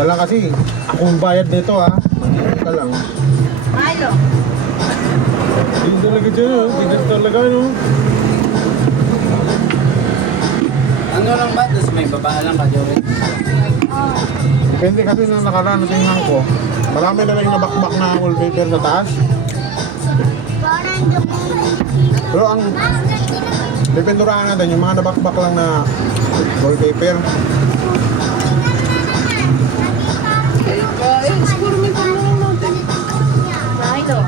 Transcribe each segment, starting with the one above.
Kala kasi, akong bayad nito ha. Ika lang. Milo. Hindi talaga dyan oh. Hindi talaga no. Ano lang ba? Tapos may baba lang ka, Joey? Depende kasi nung nakaraan na tingnan ko. Marami na rin nabakbak na wallpaper sa taas. Pero ang dependurahan natin yung mga nabakbak lang na wallpaper. Siguro may pamulong natin. Milo.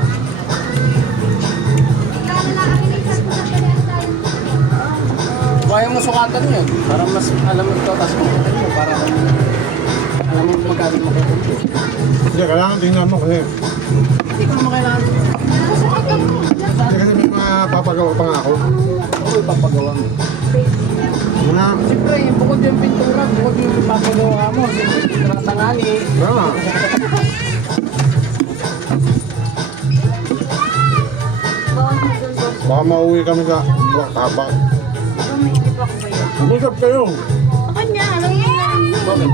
Kaya mo sukatan yun. Para mas alam mo ito, tapos sukatan mo. Para alam mo magkano makukumpit. Hindi, kailangan tingnan mo kasi. Hindi ko naman kailangan. Sukatan mo. Hindi kasi may mga papagawa pa nga ako. Oo, ipapagawa mo. Mga, Siyempre, bukod yung pintura, bukod yung ipapagawa mo. Siyempre, tangali. tama. Bawal mo dun, boss. Baka mauwi kami sa Taba. May isip ako ba yun? Mag-usap kayo. Sa kanya, alam niya lang. Bakit?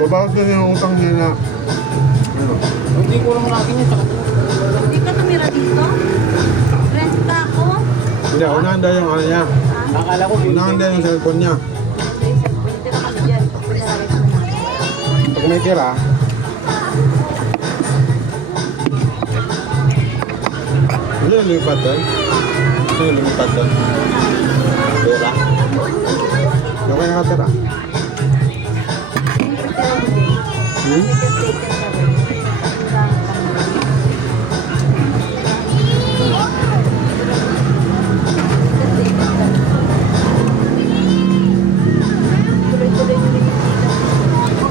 Babawas na yung utang niya na. Ano? Hindi ko lang natin yun. Hindi ka tumira dito? Rent ka ako? Hindi, unahan daw yung ano niya. Akala ko Unahan daw yung cellphone niya. Pwede ka kami dyan. Pinasalit mo na. Pag may tira, ano yung lumipad doon? Ano yung lumipad doon? Tira. Yung kaya nakatira. Hmm?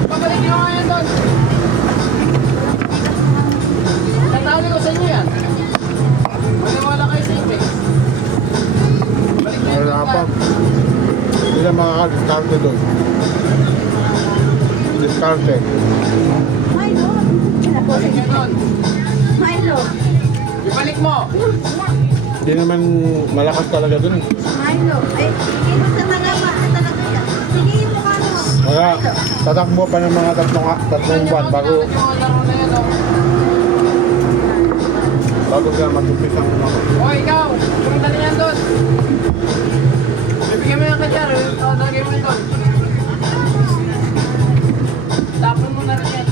pabalik nyo nga yan doon. Tatawali ko sa inyo yan. Maniwala kayo sa inyo. Balik nyo Wala pa. Hindi na makakadiskarte doon. Diskarte. Milo. Balik nyo doon. Milo. Ibalik mo. Hindi naman malakas talaga doon. Milo. Ay, sige mo sa talaga. Talaga yan. Sige mo ka no. Kaya tatakbo pa ng mga tatlong buwan bago sila mag-umpis ang ano. O ikaw, pumunta na yan doon. Bibigyan mo yung kadyar. Lagay mo yun doon. Tapon mo na rin yan.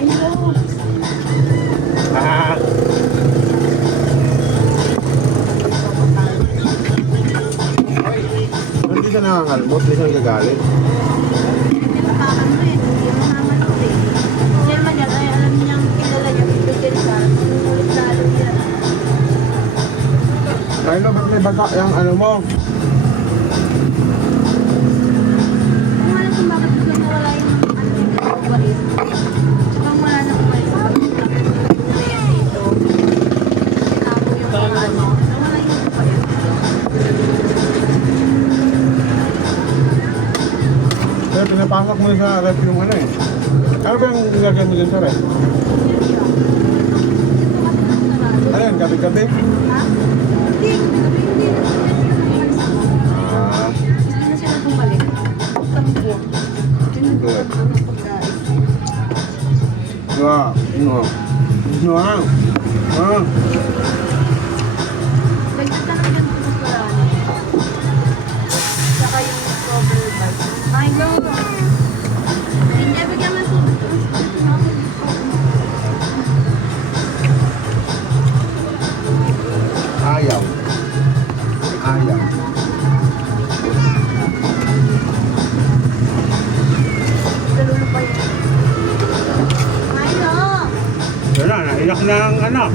Milo. Ah, hindi siya nangangalmot, hindi siya nagagalit. Hindi mo kakano eh. Hindi mo mamanot eh. Yan man yan. Ay, alam niyang kilala niya. Bigyan ka. Manunulit lalo yan. Kaya ba't may bata yung ano mo? Kung alam kung bakit gusto mo wala yung ano yung babae. Kung wala na kumain sa pagkakas na yan dito. Sinapo yung mga ano. Nawala yung babae. Kaya pinapasok mo sa ref yung ano eh. Ano ba yung nilagay mo dyan sa ref? Ano yan, gabi-gabi? Ha? Hindi. Hindi. Ah, Hindi na sila bumalik. Tampo. Tinutukan ko ng pagkain. wow, no. No, ah. Ah, Dagdag ka naman yung pagkakaraan. Saka yung cover bag. Ay, no. Hindi, bigyan mo yung tubig. ayaw. Ayaw. Galulo pa yun. Ay, no. Yan na, naiyak na ang anak.